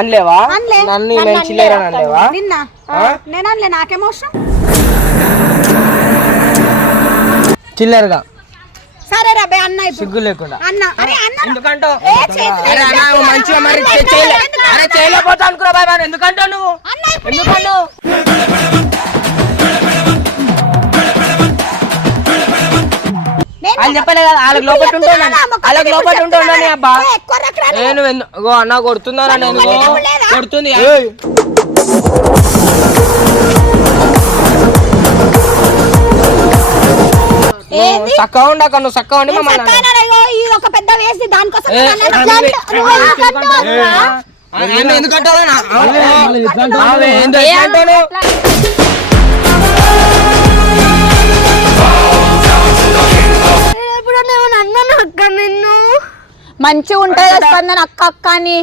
అనలేవా? నన్ను చిల్లర అనలేవా? నిన్న నేను అనలే, నాకేమో అవసరం. చిల్లరగా సరే రాబే అన్న, సిగ్గు లేకుండా అన్న. అరే అన్న ఎందుకంటావు? మంచిగా మరి చేయలేకపోతా అనుకున్నా బాయ్. ఎందుకంటావు నువ్వు? ఎందుకంటావు? వాళ్ళు చెప్పలే కదా, వాళ్ళకి లోపల ఉంటాను అబ్బా. నేను అన్న కొడుతుందా? నేను కొడుతుంది. చక్కగా ఉండక నువ్వు చక్కగా ఉండి ఒక పెద్ద వేసి దానికోసం ఎందుకంటావు? నిన్ను మంచిగా ఉంటుంది స్పందన అక్క అక్క అని.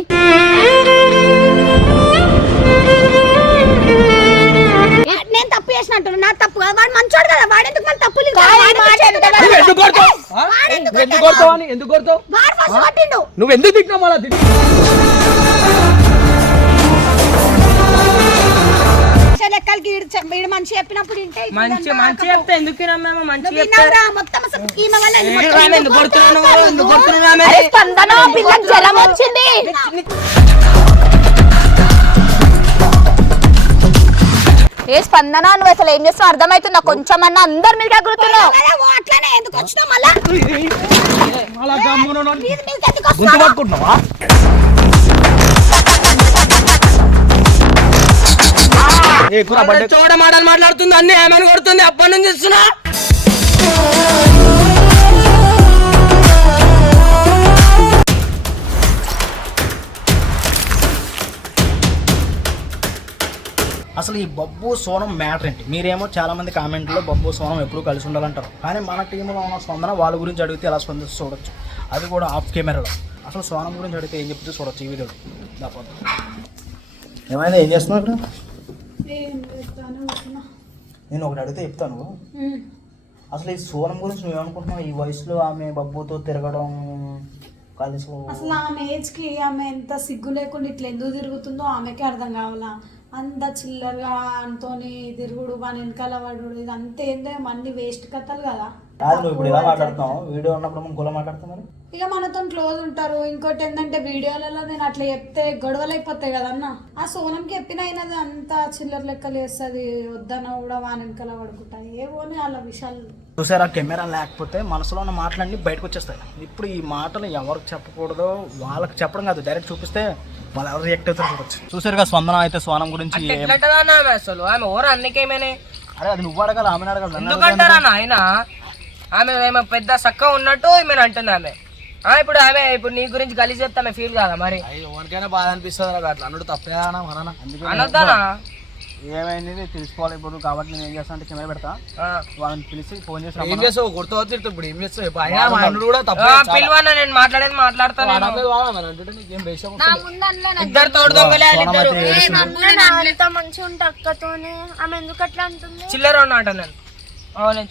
నేను తప్పు చేసినట్టు, నా తప్పు వాడు మంచోడు కదా, వాడెందుకు మన తప్పులు నువ్వు ఎందుకు తిట్టినావు? మళ్ళీ లెక్కలకి వీడు మంచి చెప్పినప్పుడు మంచి చెప్తే ఎందుకు మంచి జ్వరం వచ్చింది. ఏ స్పందన, నువ్వు అసలు ఏం చేస్తావు అర్థమవుతుందా? కొంచెం అన్నా అందరు మీరు ఎగురుతున్నావు. అట్లానే ఎందుకు వచ్చినావు? చూడ మాటలు మాట్లాడుతుంది, అన్ని ఏమని కొడుతుంది. అప్పటి నుంచి ఇస్తున్నా అసలు ఈ బబ్బు సోనం మ్యాటర్ ఏంటి? మీరేమో చాలా మంది కామెంట్లో బబ్బు సోనం ఎప్పుడు కలిసి ఉండాలంటారు, కానీ మన టీంలో ఉన్న స్పందన వాళ్ళ గురించి అడిగితే ఎలా స్పందిస్తూ చూడొచ్చు, అది కూడా ఆఫ్ కెమెరాలో. అసలు సోనం గురించి అడిగితే ఏం చెప్తే చూడొచ్చు ఈ వీడియోలో. ఏమైనా ఏం చేస్తున్నావు ఇక్కడ? నేను ఒకటి అడిగితే చెప్తాను. అసలు ఈ సోనం గురించి నువ్వేమనుకుంటున్నావు? ఈ వయసులో ఆమె బబ్బుతో తిరగడం కలిసి, అసలు ఆమె ఏజ్కి ఆమె ఎంత సిగ్గు లేకుండా ఇట్లా ఎందుకు తిరుగుతుందో ఆమెకే అర్థం కావాలా. అంత చిల్లరగా అంతోని తిరుగుడు, మన వెనకాల పడు, ఇది అంతే ఏందో అన్ని వేస్ట్ కథలు కదా. నువ్వు ఇప్పుడు ఇలా మాట్లాడుతున్నావు, వీడియో ఉన్నప్పుడు మనం గుల మాట్లాడుతున్నారు. ఇక మనతో క్లోజ్ ఉంటారు. ఇంకోటి ఏంటంటే వీడియోలలో నేను అట్లా చెప్తే గొడవలు అయిపోతాయి కదన్న. ఆ సోనంకి చెప్పిన అయినది అంత చిల్లర లెక్కలు వేస్తుంది, వద్దన్న కూడా వాని వెనకాల పడుకుంటా ఏవోని వాళ్ళ విషయాలు. చూసారా, కెమెరా లేకపోతే మనసులో ఉన్న మాటలన్నీ బయటకు వచ్చేస్తాయి. ఇప్పుడు ఈ మాటలు ఎవరికి చెప్పకూడదో వాళ్ళకి చెప్పడం కాదు, డైరెక్ట్ చూపిస్తే వాళ్ళు ఎవరు రియాక్ట్ అవుతారు చూడొచ్చు. చూసారుగా స్పందన అయితే సోనం గురించి అసలు ఆమె ఓర అన్నికేమేనే. అరే అది నువ్వు అడగాలి, ఆమె అడగాలి. ఎందుకంటారా ఆయన? ఆమె ఏమో పెద్ద చక్క ఉన్నట్టు ఈమెను అంటుంది ఆమె. ఇప్పుడు ఆమె ఇప్పుడు నీ గురించి కలిసి చెప్తే ఆమె ఫీల్ కాదా? మరి ఎవరికైనా బాధ అనిపిస్తుంది అట్లా అన్నట్టు తప్పేనా అనొద్దానా? ఏమైంది తెలుసుకోవాలి ఇప్పుడు, కాబట్టి నేను ఏం చేస్తాను అంటే కెమెరా పెడతా, వాళ్ళని పిలిచి ఫోన్ చేసి నేను మాట్లాడేది మాట్లాడతాను. చిల్లర ఉన్నట నేను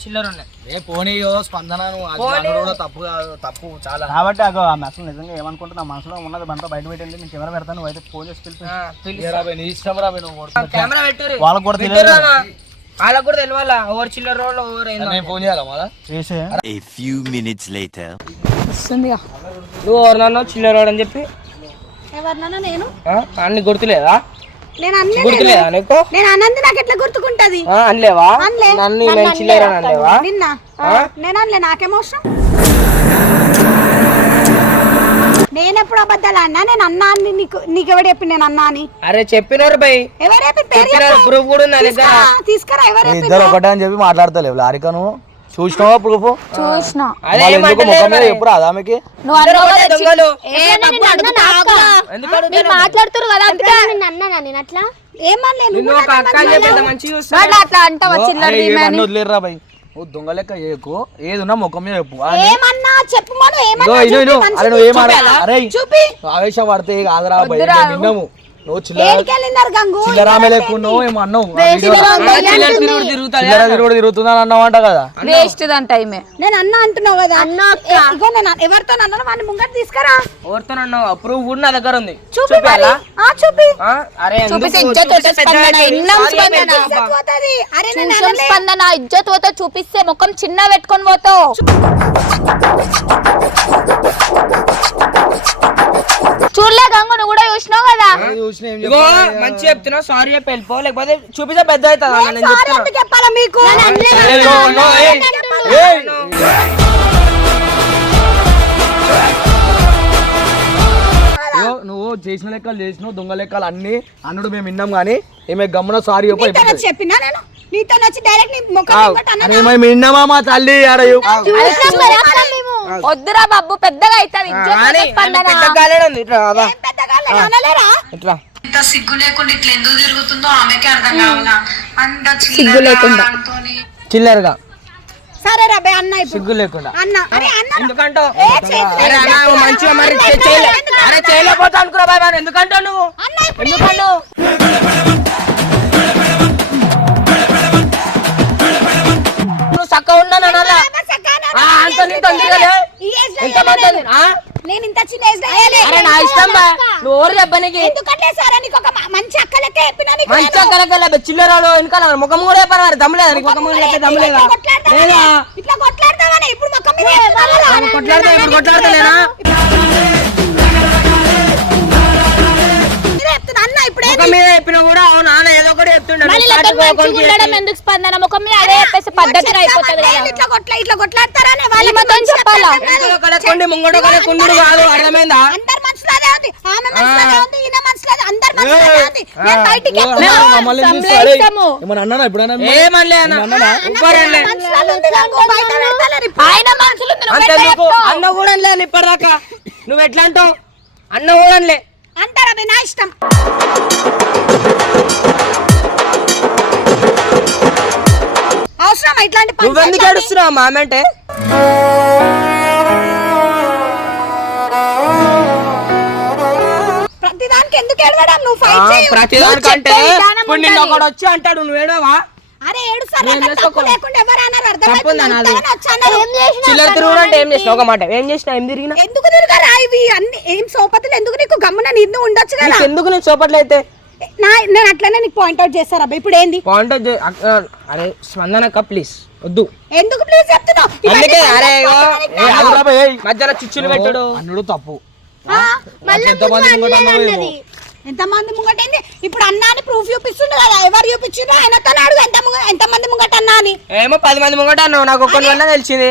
చిల్లర ఉన్నాయి స్పందన తప్పు తప్పు చాలా కాబట్టి అసలు నిజంగా ఏమనుకుంటున్నా మనసులో ఉన్నది మనతో బయట పెట్టండి, నేను కెమెరా పెడతాను, అయితే ఫోన్ చేసి వాళ్ళకి కూడా తెలియదు, వాళ్ళకి కూడా తెలియాలా ఎవరు చిల్లర వాళ్ళు ఫోన్ చేయాలా మళ్ళీ. నువ్వు ఎవరినన్నా చిల్లర అని చెప్పి ఎవరినన్నా నేను అన్ని గుర్తులేదా? నేను అన్నది నాకు ఎట్లా గుర్తుకుంటది? అనలేవా? నన్ను చిల్లర అనలేవా? నిన్న నేను అనలే, నాకేమో అవసరం. నేనెప్పుడు అబద్ధాలు అన్నా? నేను అన్నా అని నీకెవడు చెప్పి నేను అన్నా అని? అరే చెప్పినారు బై, తీసుకురా. ఇద్దరు ఒకటే అని చెప్పి మాట్లాడతలేవు లారికను. చూసినావా ప్రూఫ్? చూసినా. ఎప్పుడు అదామెకి మాట్లాడుతారు కదా, అందుకే నేను అట్లా వదిలేరా బై. దొంగ లెక్క చేయకు, ఏది ఉన్నా ముఖం మీద చెప్పు. ఆవేశ పడితే ఆదరా బై, విన్నాము నువ్వు చిల్లర ఏడికెళ్ళినారు గంగు చిల్లరామే లేకున్నావు ఏమో అన్నావు తిరుగుతున్నా అన్నావు అంట కదా వేస్ట్ దాని టైమే నేను అన్న అంటున్నావు కదా ఇగో నేను ఎవరితో అన్నాను వాడిని ముంగట తీసుకురా ఎవరితో అన్నావు ప్రూఫ్ కూడా నా దగ్గర ఉంది చూపి మరి. చూపి అరే చూపిస్తే ఇజ్జత్ పోతే స్పందన ఇన్నం స్పందన ఇజ్జత్ పోతది. అరే నేను చూసాం స్పందన ఇజ్జత్ పోతే చూపిస్తే ముఖం చిన్న పెట్టుకొని పోతావు చూడలే గంగు నువ్వు కూడా చూసినావు కదా ఇగో మంచి చెప్తున్నా సారీ చెప్పి వెళ్ళిపో లేకపోతే చూపిస్తే పెద్ద అవుతుందా నేను సారీ చెప్తున్నా ఎందుకు చెప్పాలా మీకు నువ్వు చేసిన లెక్కలు చేసినావు దొంగ లెక్కలు అన్ని అన్నుడు మేము విన్నాం కానీ ఏమే గమ్మున సారీ నీతో చెప్పినా నేను నీతో వచ్చి డైరెక్ట్ నీ ముఖం ముంగట అన్న మేము విన్నామా మా తల్లి ఆడ వద్దురా బాబు పెద్దగా అవుతుంది ఇజ్జత్ పోతే స్పందన పెద్ద గాలేడు ఉంది ఇట్లా బాబా పెద్దగా అనలేరా ఇట్లా ఇంత సిగ్గు లేకుండా ఇట్లా ఎందుకు తిరుగుతుందో ఆమెకే అర్థం కావాలా అంత సిగ్గు లేకుండా చిల్లరగా సరే రాబే అన్న ఇప్పుడు సిగ్గు లేకుండా అన్న అరే అన్న ఎందుకంటావు ఏ చేతులు అరే అన్న నువ్వు మంచిగా మరి అరే చేయలేకపోతా అనుకురా బాయ్ మరి ఎందుకంటావు నువ్వు అన్న ఇప్పుడు ఎందుకంటావు నువ్వు చక్కగా ఉన్నాను అనాలా అంత నీతో తిరగలే ఎంత మంది నేను ఇంత చిన్న ఏజ్ లో వేయలే. అరే నా ఇష్టం బా నువ్వు ఎవరు చెప్పనికి ఎందుకంటే సార్ నీకు ఒక మంచి అక్క లెక్క చెప్పినా నీకు మంచిగా కలగల చిల్లరాడు వెనకాల ముఖం కూడా చెప్పారు మరి దమ్ములేదా నీకు ముఖం కూడా చెప్పే దమ్ములేదా లేదా ఇట్లా కొట్లాడతావని ఇప్పుడు మొక్క మీద వేస్తావా? కొట్లాడతా ఇప్పుడు కొట్లాడతలేనా మీరే చెప్తున్నా అన్న ఇప్పుడు ముఖం మీద చెప్పినా కూడా అవును నాన్న ఏదో ఒకటి చెప్తుండే మళ్ళీ లెక్కలు మంచిగా ఉండడం ఎందుకు స్పందన ముఖం మీద అదే చెప్పేసి పద్ధతిగా అయిపోతుంది కదా ఇట్లా కొట్లాడతారని వాళ్ళ మొత్తం చెప్పాలా కలెక్కండి ముంగడు కలెక్కుండు కాదు అర్థమైందా అందరు మనసులాగే ఉంది ఆమె మనసులాగే ఉంది ఈయన మనసులాగే అందరు మనసులాగే ఉంది నేను బయటికి ఏమన్నా అన్నానా ఎప్పుడైనా ఏమనలే అన్న ఉప్పారనలే మనసులాగే ఉంది నాకు బయట పెడతలేరు ఇప్పుడు. ఆయన మనసులో ఉంది, నువ్వు అంతే ఎట్లా నీకు చెప్తావు? అన్న కూడా అనలే ఇప్పటిదాకా నువ్వు ఎట్లా అంటావు అన్న కూడా అనలే అంటారా అవి నా ఇష్టం అవసరం ఇట్లాంటి పని నువ్వెందుకు ఏడుస్తున్నావు మా ఆమె అంటే ప్రతిదానికి ఎందుకు ఏడవడం నువ్వు ఫైట్ చేయి ప్రతిదానికంటే చెప్పే విధానం ఇప్పుడు నిన్న ఒకడు వచ్చి అంటాడు నువ్వు ఏడవా అరే ఏడు సార్ నేను తప్పు లేకుండా ఎవరు అన్నారు తప్పుందా నాది? అర్థమైంది చిల్లర తిరుగుడు అంటే ఏం చేసినావు ఒక మాట ఏం చేసినా ఏం తిరిగినా ఎందుకు తిరగరా ఇవి అన్ని ఏం సోపతులు ఎందుకు నీకు గమ్మున నిన్ను ఉండొచ్చు కదా నీకు ఎందుకు నేను చూపట్లే అయితే నేను అట్లనే నీకు పాయింట్ అవుట్ చేస్తారా అబ్బాయి ఇప్పుడు ఏంది పాయింట్ అరే స్పందనక్క ప్లీజ్ వద్దు ఎందుకు ప్లీజ్ చెప్తున్నావు ఇవన్నీ అందుకే అరే ఇగో, పనిచేస్తానికి ఏ, కాదు. ఆగురా, మధ్యలో చిచ్చులు పెట్టాడు అన్నుడు తప్పు ఆ, మళ్ళా ఎంతమంది ముందు ముంగట అన్నలే అన్నావు అన్నది. ఏమో. ఎంతమంది ముంగటైంది ఇప్పుడు అన్నా అని ప్రూఫ్ చూపిస్తుండు కదా ఎవరు చూపించిండ్రో ఆయనతో అడుగు ఎంతమంది ముంగట అన్నా అని ఏమో 10 మంది ముంగట అన్నావు నాకు ఒక్కని వల్ల తెలిసింది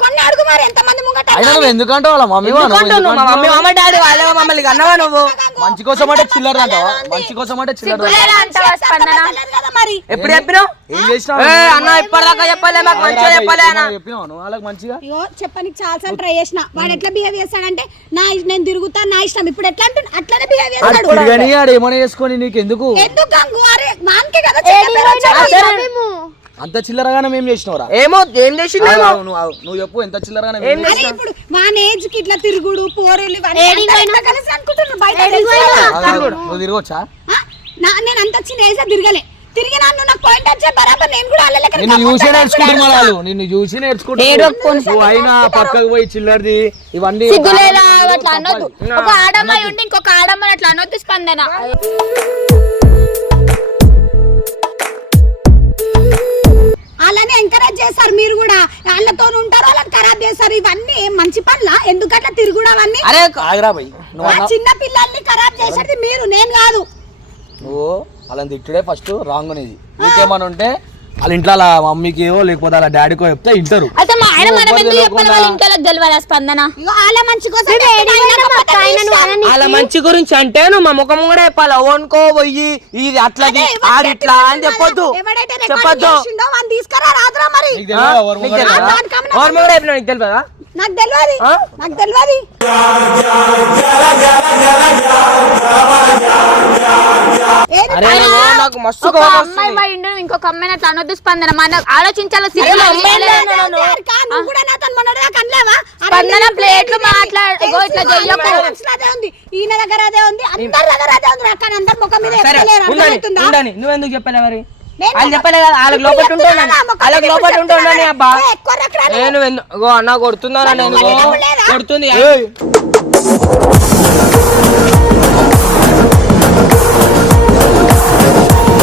కొన్ని అడుగు మరి ఎంతమంది ముంగట అయినా అన్నా నువ్వు ఎందుకంటే వాళ్ళ మమ్మీ ఎందుకంటావు నువ్వు? మా మమ్మీ మామ డాడీ వాళ్ళే మమ్మల్ని అన్నవా నువ్వు మంచి కోసం అంటే చిల్లర అంటావా మంచి కోసం అంటే చిల్లర సిగ్గులేదా అంటావా స్పందన చెప్పలేదు కదా మరి ఎప్పుడు చెప్పినావు ఏం చేసినావు ఏ, అన్న ఇప్పటిదాకా చెప్పలే మాకు మంచిగా చెప్పలే అన్న చెప్పినావు నువ్వు వాళ్ళకి మంచిగా అయ్యో చెప్పనికి చాలా సార్లు ట్రై చేసిన వాడు ఎట్లా బిహేవ్ చేస్తాడంటే నేను తిరుగుతాను నా ఇష్టం ఇప్పుడు ఎట్లా అంటున్నా అట్లనే బిహేవ్ చేస్తాడు తిరగని ఆడు ఏమైనా చేసుకొని నీకు ఎందుకు ఎందుకు గంగు అరే వానికే కదా చెడ్డ పేరు వచ్చేది. అంత చిల్లరగానే మేము చేసినవరా ఏమో ఏం చేసిందేమో నువ్వు చెప్పు ఎంత చిల్లరగానే ఏం అరే ఇప్పుడు వాని ఏజ్ కి ఇట్లా తిరుగుడు పోరులు ఇవన్నీ అందరూ ఎట్లా కలిసి అనుకుంటున్నారు బయట తెలుసు కదా. నువ్వు తిరగొచ్చా ఆ? నేను అంత చిన్న ఏజ్ లో తిరగలే తిరిగి నన్ను నాకు పాయింట్ వచ్చే బరాబర్ నేను కూడా అల్ల లెక్క నిన్ను చూసి నేర్చుకుంటున్నా వాళ్ళు నిన్ను చూసి నేర్చుకుంటున్నా నువ్వు అయినా పక్కకు పోయి చిల్లరది ఇవన్నీ సిగ్గులేదా అట్లా అనొద్దు ఒక ఆడమ్మాయి ఉండి ఇంకొక ఆడమ్మాయి అట్లా అనొద్దు స్పందన అలానే ఎంకరేజ్ చేస్తారు మీరు కూడా వాళ్ళతో ఉంటారు వాళ్ళని ఖరాబ్ చేస్తారు ఇవన్నీ ఏం మంచి పనులా ఎందుకు అట్లా తిరుగుడు అవన్నీ అరే ఆగరా పోయి నువ్వు ఆ చిన్న పిల్లల్ని ఖరాబ్ చేసేది మీరు నేను కాదు నువ్వు వాళ్ళని తిట్టుడే ఫస్ట్ రాంగ్ అనేది నీకేమని ఉంటే వాళ్ళ ఇంట్లో వాళ్ళ మమ్మీకియో లేకపోతే వాళ్ళ డాడీకో చెప్తే ఇంటారు అయితే మా ఆయన మనం ఎందుకు చెప్పాలి వాళ్ళ ఇంట్లో తెలియదా స్పందన ఇగో వాళ్ళ మంచి కోసం చెప్తున్నా, లేకపోతే మీ ఇష్టం. వాళ్ళ మంచి గురించి అంటే నువ్వు మా ముఖం కూడా చెప్పాలి ఓనుకో పోయి ఇది అట్లది అదే, ఎవరు ఆడిట్లా అని చెప్పొద్దు ఎవడైతే రికార్డింగ్ చెప్పొద్దు చేసిండో వాడిని తీసుకురా రాదురా మరి నీకు తెలియదా ఎవరు నీకు ముంగట? తెలియదా? దాని కమ్మున ఎవరి మీద చెప్పినా నీకు తెలియదా నాకు తెలియదు ఆ? నాకు తెలియదు ఏది అరే నాకు మస్తు ఒక కోపం అమ్మాయి వస్తుంది. మా ఇండు ఇంకొక అమ్మాయిని అట్లా అనొద్దు స్పందన. మన ఆలోచించాలి సిగ్గులో స్పందన ప్లేట్లు మాట్లాడు ఇట్లా చెయ్యకు. ఈయన దగ్గర అదే ఉంది, అందరి దగ్గర అదే ఉంది. అక్కడ అందరి ముఖం మీద ఉండని నువ్వెందుకు చెప్పలే మరి వాళ్ళు చెప్పలే కదా వాళ్ళకి లోపల ఉంటున్నాను వాళ్ళకి లోపల ఉంటున్నాను అబ్బా నేను ఎందుకు అన్న కొడుతున్నారా నేను కొడుతుంది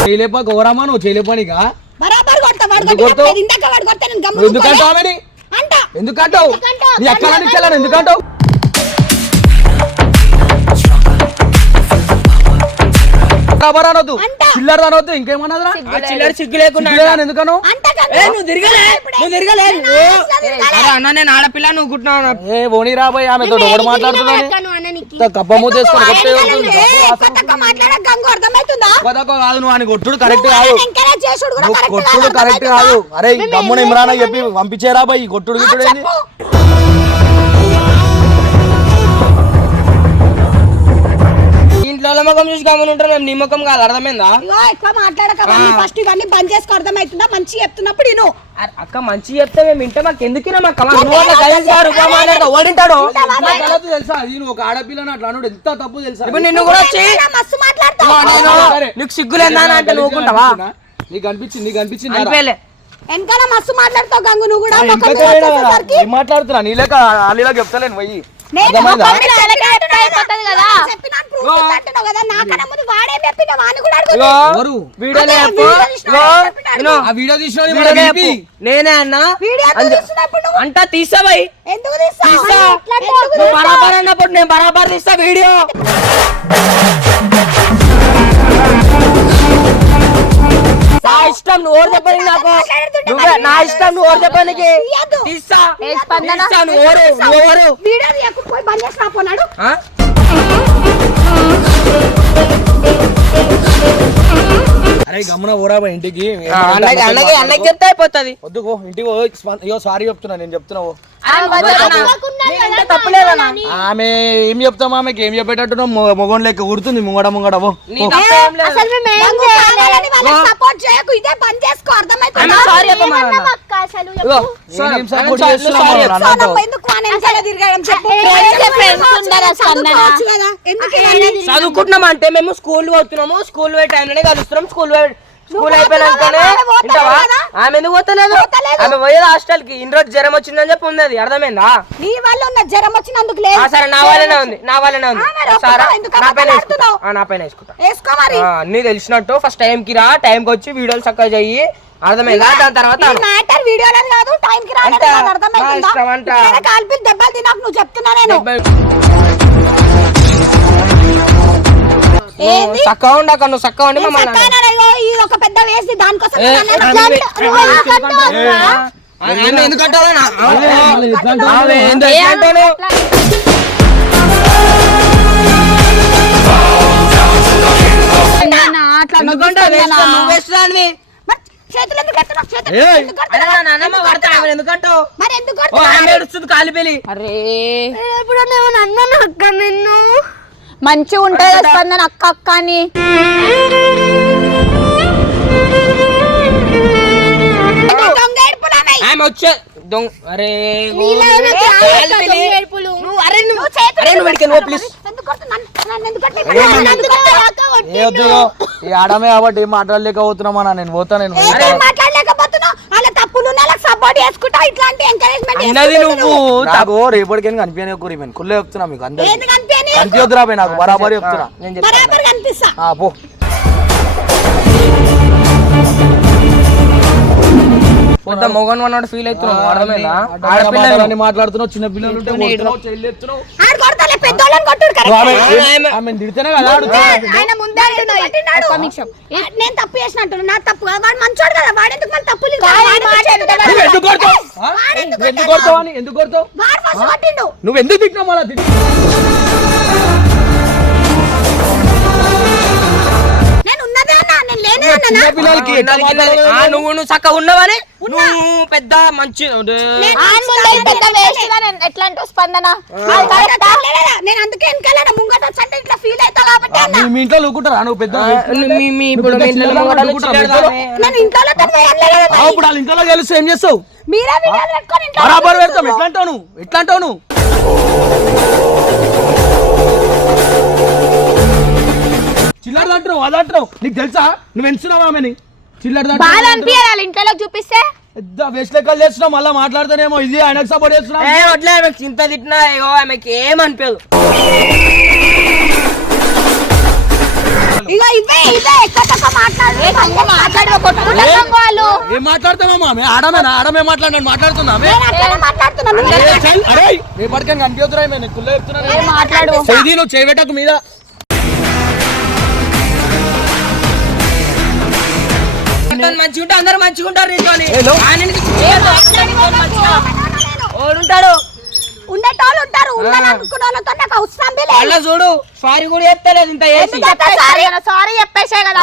చేయలేపా గౌరమ్మా నువ్వు చేయలేపానిగా బరాబర్ కొడతా వాడు ఇందాక వాడు కొడతా నేను గమ్మున ఎందుకంటావు అంట ఎందుకంటావు నీ ఎక్కడ ఇచ్చాను ఎందుకంటావు అనొద్దు చిల్లర అనొద్దు ఇంకేమన్నదా చిల్లర సిగ్గు లేకుండా ఎందుకను నువ్వు తిరగలే అన్న నేను ఆడపిల్ల నువ్వు కుట్టినావు ఏ బోని రాబోయే ఆమెతో ఒకటి మాట్లాడుతున్నాను కప్పమూ తీసుకొని కాదు నువ్వు అని కొట్టుడు కరెక్ట్ కాదు నువ్వు కొట్టుడు కరెక్ట్ కాదు అరే గమ్మున ఇమ్రాన్ చెప్పి పంపించేరా బాయ్ కొట్టుడు గిట్టుడు ఏంది ఇంట్లో ముఖం చూసి గమ్మున ఉంటారు మేము నీ ముఖం కాదు అర్థమైందా ఎక్కువ మాట్లాడక ఫస్ట్ ఇవన్నీ బంద్ చేసుకో అర్థమవుతుందా మంచి చెప్తున్నప్పుడు నేను అక్క మంచి చెప్తే మేము ఇంటే మాకు ఎందుకు ఓడింటాడు తెలుసా నేను ఒక ఆడపిల్లని అట్లా అన్నాడు ఎంత తప్పు తెలుసా ఇప్పుడు నిన్ను కూడా వచ్చి మస్తు మాట్లాడతావు నీకు సిగ్గులేదా అంటే నువ్వుకుంటావా నీకు అనిపించింది వెనకాల మస్తు మాట్లాడతావు గంగు నువ్వు కూడా మాట్లాడుతున్నా నీలేక అలీలా చెప్తలేను పోయి నేనే అన్నా అంటా తీసా భయ్ బరాబర్ అన్నప్పుడు నేను బరాబర్ తీస్తా వీడియో నా ఇష్టం నువ్వు ఓరు చెప్పని నాకు నువ్వే నా ఇష్టం నువ్వు ఓరు చెప్పనికి తీస్తా నువ్వు అరే గమ్మున ఓరాబా ఇంటికి అన్నకి చెప్తే అయిపోతుంది వద్దుకో ఇంటికి అయ్యో సారీ చెప్తున్నా నేను చెప్తున్నావు ఆమె ఏం చెప్తాం ఆమెకి ఏం చెప్పేటట్టు మొగం లెక్క ఊరుతుంది ముంగడ చదువుకుంటున్నాం అంటే మేము స్కూల్ పోతున్నాము స్కూల్ పోయే టైంలోనే కలుస్తున్నాం స్కూల్ అయిపోయినాకనే వింటావా ఆమె ఎందుకు పోతలేదు ఆమె పోయేది హాస్టల్ కి ఇన్ని రోజు జ్వరం వచ్చిందని చెప్పి ఉంది అది అర్థమైందా నీ వల్ల ఉన్న జ్వరం వచ్చినందుకు లేదు సరే నా వల్లనే ఉంది నా పైన వేసుకుంటా అన్ని తెలిసినట్టు ఫస్ట్ టైం కి రా టైం కి వచ్చి వీడియోలు చక్కగా చెయ్యి అర్థమైందా దాని తర్వాత దెబ్బలు తినాక నువ్వు చెప్తున్నా నేను చక్కగా ఉండక నువ్వు చక్కగా ఉండి మమ్మల్ని ఒక పెద్ద వేసి దానికోసం కాలిపోయి అరే అక్క నిన్ను మంచిగా ఉంటుంది స్పందన అక్క అక్క అని వచ్చే అరే ఆడమే కాబట్టి ఏం మాట్లాడలేకపోతున్నామా నేను పోతా నేను నాకు రేపటికైనా కనిపించని కుళ్ళే చెప్తున్నా మీకు అందరికి కనిపించొద్దురా నాకు బరాబర్ చెప్తున్నా పో మొగన్ వన్నాడు ఫీల్ అవుతున్నావు అర్థమైందా మాట్లాడుతున్నావు చిన్న పిల్లలు నేను తప్పు చేసినట్టు నా తప్పు వాడు మంచోడు కదా వాడెందుకు మళ్ళీ తప్పులు నువ్వు ఎందుకు తిట్టినావు మళ్ళీ నేను ఉన్నదే అన్నా నేను లేనే చిన్న పిల్లలకి ఎట్లా మాట్లాడాలి? నువ్వు చక్కగా ఉన్నావని నువ్వు పెద్ద మంచి ఎట్లా అంటూ స్పందన నేను అందుకే వెనకాల ముంగట వచ్చంటే ఇట్లా ఫీల్ అవుతా కాబట్టి మీ ఇంట్లో లూకుంటారా నువ్వు పెద్ద ఇప్పుడు మీ ఇంట్లో ముంగట చిల్లర నేను ఇంట్లో ఇప్పుడు వాళ్ళ ఇంట్లో కలిసి ఏం చేస్తావు? మీరే వీడియోలు పెట్టుకొని ఇంట్లో బరాబర్ పెడతాం. ఎట్లా అంటావు నువ్వు? ఎట్లా అంటావు నువ్వు? చిల్లర అంటున్నావు అదంటున్నావు. నీకు తెలుసా నువ్వు ఎంచున్నావా ఆమెని? చిల్లర బాధ అనిపించాలి ఇంట్లో చూపిస్తే వేస్ట్ లెక్కలు చేస్తున్నావు. మళ్ళీ మాట్లాడుతానేమో ఇది ఆయనకు సపోర్ట్ చేస్తున్నావు. వడ్లే ఆమెకి చింత తిట్టినా ఏగో ఆమెకి ఏమనిపించదు. ఇగో ఇవే ఎక్కడ మాట్లాడు వాళ్ళు ఏం మాట్లాడతామమ్మా? ఆడమే మాట్లాడినాను మాట్లాడుతున్నామే. అరే రేపటికని కనిపించదురా కుల్ల చెప్తున్నాను. మాట్లాడు నువ్వు చేయబెట్టకు మీద మంచిగా ఉంటే అందరు మంచిగా ఉంటారు. ఉంటాడు ఉండేటోళ్ళు ఉంటారు. అనుకున్న వాళ్ళతో నాకు అవసరం అలా చూడు సారీ కూడా చెప్తలేదు ఇంత చేసి. సారీ చెప్పేసే కదా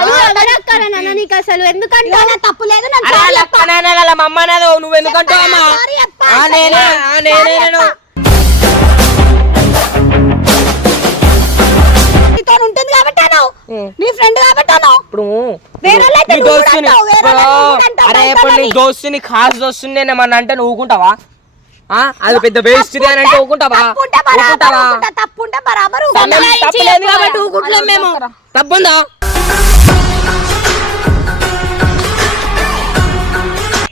నీకు అసలు ఎందుకంటే తప్పు లేదు అలా మా అమ్మ అనేది నువ్వు ఎందుకంటావు అమ్మా? నేనే ఉంటుంది కాబట్టి నీ ఫ్రెండ్ కాబట్టి ఇప్పుడు అరే ఇప్పుడు నీ దోస్తుని ఖాస్ దోస్తుని నేను ఏమన్నా అంటే నువ్వు ఊకుంటావా? అది పెద్ద వేస్ట్ అని అంటే ఊకుంటావా? తప్పుంటే బరాబర్ తప్పలేదు కాబట్టి ఊకుంటున్నాం మేము. తప్పుందా?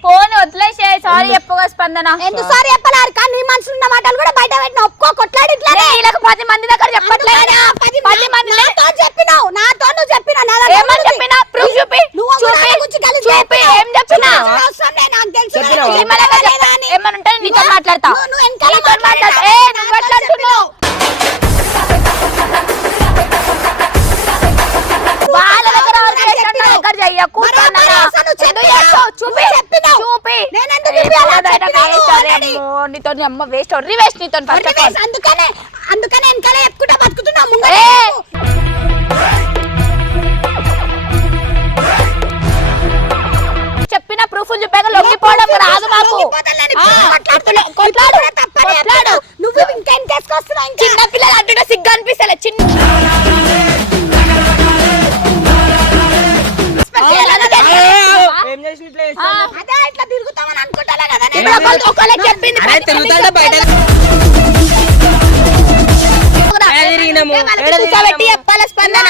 ఫోన్ వదిలేసే సారీ చెప్పుగా స్పందన. ఎందుకు సారీ చెప్పలేరు? కానీ నీ మనసులో ఉన్న మాటలు కూడా బయట పెట్టిన ఒప్పుకో కొట్లాడి ఇట్లానే. వీళ్ళకి 10 మంది దగ్గర చెప్పట్లేదు. 10 మంది నాతో చెప్పినావు నువ్వు చెప్పినావు ఏమని చెప్పినా ప్రూఫ్ చూపి చూపి ఏం చెప్పినా నాకు తెలుసు ఏమని ఉంటే నీతో మాట్లాడతా. నీతో మాట్లాడతా. నువ్వు మాట్లాడుతున్నావు వాళ్ళ దగ్గర దగ్గర చెయ్యకు. చూపి నీతో అమ్మ వేస్ట్ రివేస్ట్ నీతో అందుకనే వెనకాల చెప్పుకుంటా బతుకుతున్నా. చెప్పిన ప్రూఫ్ చూపాక లొంగిపోవడం రాదు మాకు. కొట్లాడు నువ్వు ఇంకేం చేసుకొస్తున్నావు? చిన్న పిల్లలు అంటుంటే సిగ్గు అనిపిస్తలే. చిన్న ఏం చేసి ఇట్లా అదే ఇట్లా తిరుగుతామని అనుకుంటా కదా. చెప్పింది చెప్పాలి స్పందన.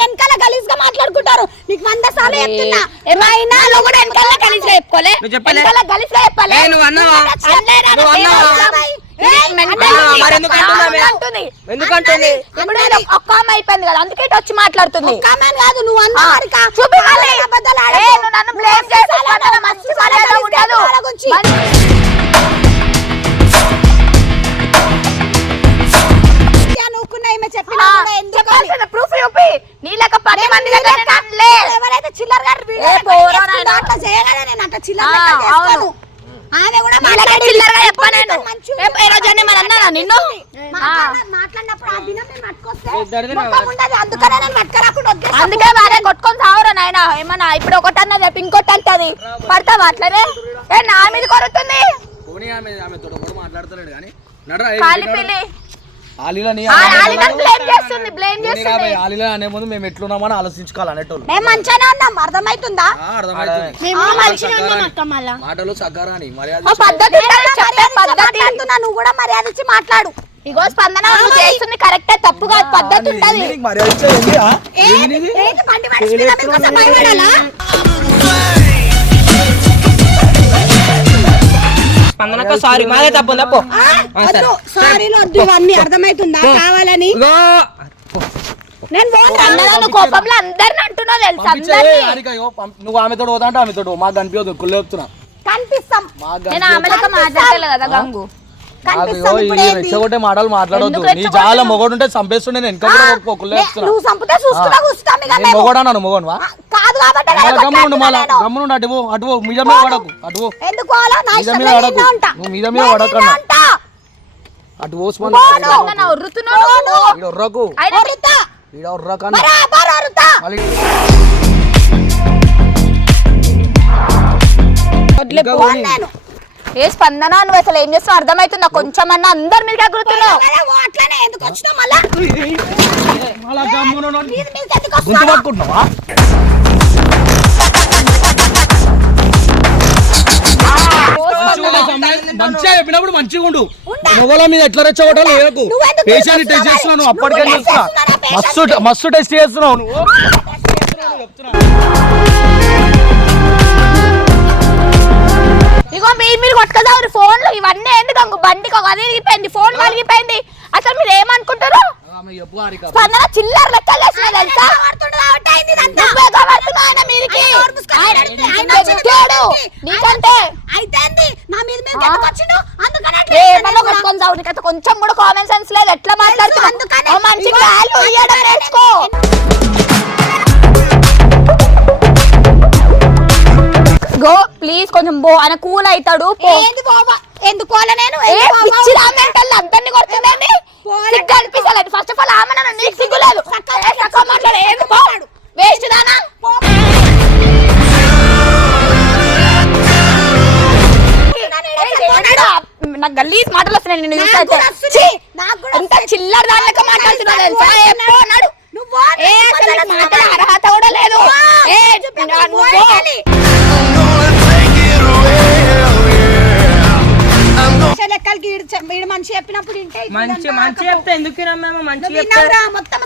వెనకాల గలీజ్ గా మాట్లాడుకుంటారు. నీకు 100 సార్లు చెప్తున్నా. ఏమైనా కూడా వెనకాల గలీజ్ గా చెప్పుకోలే. వెనకాల గలీజ్ గా చెప్పాలి. నువ్వు అన్నావా? ఎందుకంటుంది? ఇప్పుడు ఒక్క అమ్మ అయిపోయింది కదా అందుకే ఇటు వచ్చి మాట్లాడుతుంది. కాదు నువ్వు అన్నా నువ్వు నన్ను బ్లేమ్ చేసి మంచి మర్యాద ఉండదు. చెప్పాల్సిన ప్రూఫ్ చూపి. నీ లెక్క 10 మంది దగ్గర ఎవరైతే చిల్లర గారు చేయగలరా? నేను అట్లా చిల్లర మాట్లాడినప్పుడు ఆ దినం నేను పట్టుకొస్తే అందుకనే నేను పట్టుకరాకుండా అందుకే వారే కొట్టుకొని సావురా నాయన. ఏమన్నా ఇప్పుడు ఒకటి అన్నది చెప్పి ఇంకోటి అంటది పడతావా అట్లనే? నా మీద కొరుతుంది అనే ముందు మేము ఎట్లున్నామని ఆలోచించుకోవాలి అనేటోళ్ళు. మేము మంచిగానే ఉన్నాం. అర్థమవుతుందా? మాటలు సగ్గారాని నువ్వు కూడా మర్యాద ఇచ్చి మాట్లాడు. ఇగో స్పందన నువ్వు చేస్తుంది కరెక్టే తప్పు కాదు పద్ధతి ఉంటది. స్పందనకు సారీ మాదే తప్పు తప్పు. సారీలు వద్దు ఇవన్నీ. అర్థమవుతుందా? కావాలని నేను కోపంలో అందరిని అంటున్నావు తెలుసా? నువ్వు ఆమెతో పోతా అంటే ఆమెతో మాకు కనిపించదు కుళ్ళు చెప్తున్నా. కనిపిస్తాం. నేను ఆమెలక మాట్లాడలే కదా గంగు. రెచ్చగొట్టే మాటలు మాట్లాడొద్దు. నీ చాలా మొగోడు ఉంటే చంపేస్తుండే నేను నువ్వు చంపితే చూస్తున్నా మొగోడన్నాను మొగోడువా కాదు కాబట్టి గమ్మునుండు మళ్ళా గమ్మునుండు అటు మీద మీద పడకు అటు మీద మీద పడకు నువ్వు మీద మీద పడకన్నా అటు ఒర్రుతున్నావు ఒర్రకు ఒర్రుతా ఒర్రకన్నా నేను ఏ స్పందన నువ్వు అసలు ఏం చేస్తావు అర్థమవుతుందా కొంచెం అన్నా అందరు మీరు ఎగురుతున్నావు అట్లానే ఎందుకు వచ్చినావు మళ్ళా అలా గమ్మున ఉన్నాడు. మీది మీదకి ఎందుకు గుంతు వస్తున్నావు? పట్టుకుంటున్నావా? మంచిగా చెప్పినప్పుడు మంచిగా ఉండు. మొగల మీద ఎట్లా రెచ్చగొట్టాలో లేకు. నువ్వెందుకు పేషెంట్ టెస్ట్ చేస్తున్నావు నువ్వు, అప్పటికే నువ్వు చూస్తున్నా. టెస్ట్ మస్తు మస్తు టెస్ట్ చేస్తున్నావు నువ్వు. ఇగో మీరు కొట్టుకదారు ఫోన్లు ఇవన్నీ ఎందుకు బండికి ఒక అది ఇరిగిపోయింది ఫోన్ వలిగిపోయింది అసలు మీరు ఏమనుకుంటారు స్పందన చిల్లర లెక్కలు వేసిన తెలుసా నువ్వే కబడుతున్నావు ఆయన మీదికి. ఆయన ఎక్కాడు. నీకంటే ఏమన్నా కొట్టుకొని చావు నీకైతే కొంచెం కూడా కామన్ సెన్స్ లేదు ఎట్లా మాట్లాడుతున్నావు మంచిగా వాల్యూ ఇవ్వడం నేర్చుకో గో ప్లీజ్ కొంచెం బో ఆయన కూల్ అవుతాడు ఎందుకు నేను అందరినీ కొడుతుందండి సిగ్గు అనిపిస్తలేదు ఫస్ట్ ఆఫ్ ఆల్ ఆమె నన్ను నీకు సిగ్గులేదు మాట్లాడు వేస్ట్ దానా నాకు గల్లీస్ మాటలు వస్తున్నాయి నిన్ను చూస్తే అంత చిల్లర దానిక మాట్లాడుతున్నావు తెలుసా మాటల అర్హత కూడా లేదు లెక్కలకి మంచి చెప్పినప్పుడు మంచి చెప్తే ఎందుకు మేము మంచి మొత్తం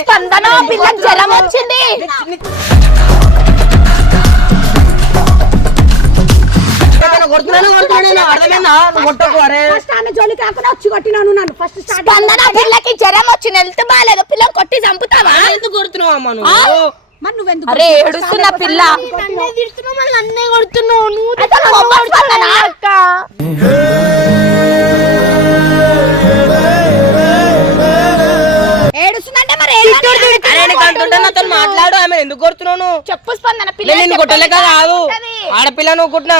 స్పందన పిల్లకి జ్వరం వచ్చింది జోలి కాకుండా వచ్చి కొట్టినాను నన్ను ఫస్ట్ స్పందన పిల్లకి జ్వరం వచ్చింది హెల్త్ బాగాలేదు పిల్లని కొట్టి చంపుతావా ఎందుకు కొడుతున్నావు అరే ఏడుస్తున్న పిల్ల నన్నే కొడుతున్నావు ఏడుస్తుందంటే మరి అతను మాట్లాడు ఆమె ఎందుకు కొడుతున్నావు చెప్పు స్పందన పిల్ల కొట్టలేక కాదు ఆడపిల్ల నువ్వు కొట్టినా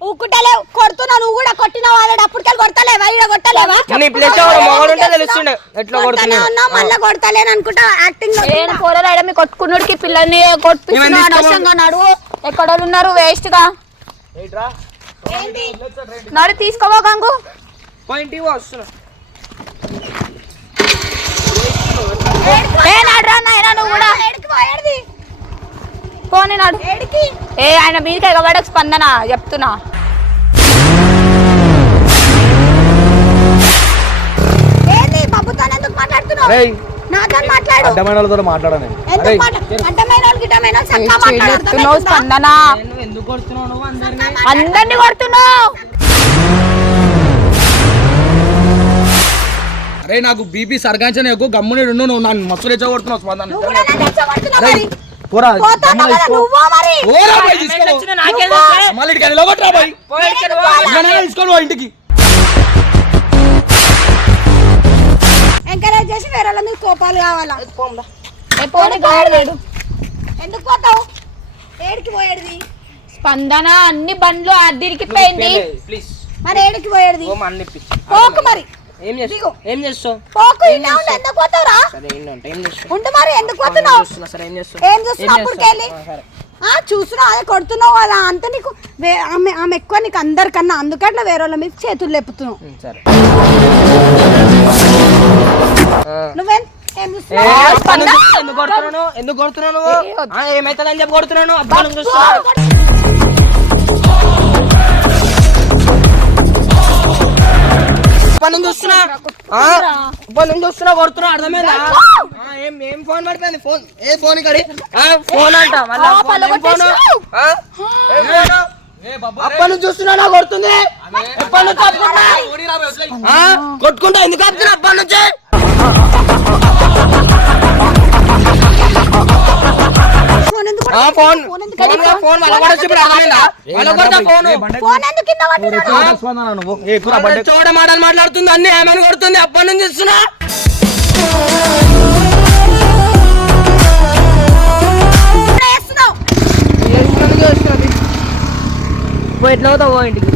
ఊకుటలేవు కొడుతున్నా నువ్వు కూడా కొట్టినావు ఆల్రెడీ అప్పటికెళ్ళి కొడతలేవా ఈడ కొట్టలేవా నీ ప్లేస్ మొగడు ఉంటే తెలుస్తుండే ఎట్లా కొడుతున్నా మళ్ళీ కొడతలేను అనుకుంటా యాక్టింగ్ నేను పోరాడ మీ కొట్టుకున్నోడికి పిల్లల్ని కొట్టిస్తున్నాడు అనవసరంగా నడువు ఎక్కడ ఉన్నారు వేస్ట్ గా నడు తీసుకోవా గంగు పాయింట్ వస్తున్నా నువ్వు కూడా పోనీ నాడు ఏ ఆయన మీదకి ఎగబడకు స్పందన చెప్తున్నా స్పందన ఎందుకు కొడుతున్నావు అందరినీ కొడుతున్నావు అరే నాకు బీపీ సర్గాంచనే ఎక్కువ గమ్ముని నువ్వు నన్ను మస్తు రెచ్చగొడుతున్నావు స్పందన. ఇంటికి ఎంకరేజ్ చేసి వేరే మీద కోపాలు కావాలా ఎందుకు పోతావు ఏడికి పోయేది స్పందన అన్ని బండ్లు అద్దరికిపోయింది మరి ఏడికి పోయేది పోకు మరి ఏం చేస్తావు పోకు ఎందుకు పోతావురా ఉండు మరి ఎందుకు పోతున్నావు ఏం చూస్తున్నావు అప్పటికెళ్ళి చూసినా అదే కొడుతున్నావు కదా అంత నీకు ఆమె ఎక్కువ నీకు అందరికన్నా అందుకట్లా వేరే వాళ్ళ మీద చేతులు లేపుతున్నావు నువ్వేం ఎందుకు కొడుతున్నాను ఏమైతుందని చెప్పి కొడుతున్నాను అబ్బా చూస్తున్నా కొడుతున్నా అర్థమైందా ఏం ఫోన్ పడిపోయింది ఫోన్ ఏ ఫోన్ ఇక్కడి ఫోన్ అంట అప్పటి నుంచి చూస్తున్నా కొడుతుంది ఎప్పటి నుంచి కొట్టుకుంటా ఎందుకు ఆపుతున్నా అప్పటి నుంచి మాట్లాడుతుంది అన్ని ఏమైనా కొడుతుంది అప్పటి నుంచి ఇస్తున్నా ఎట్లా అవుతావు ఇంటికి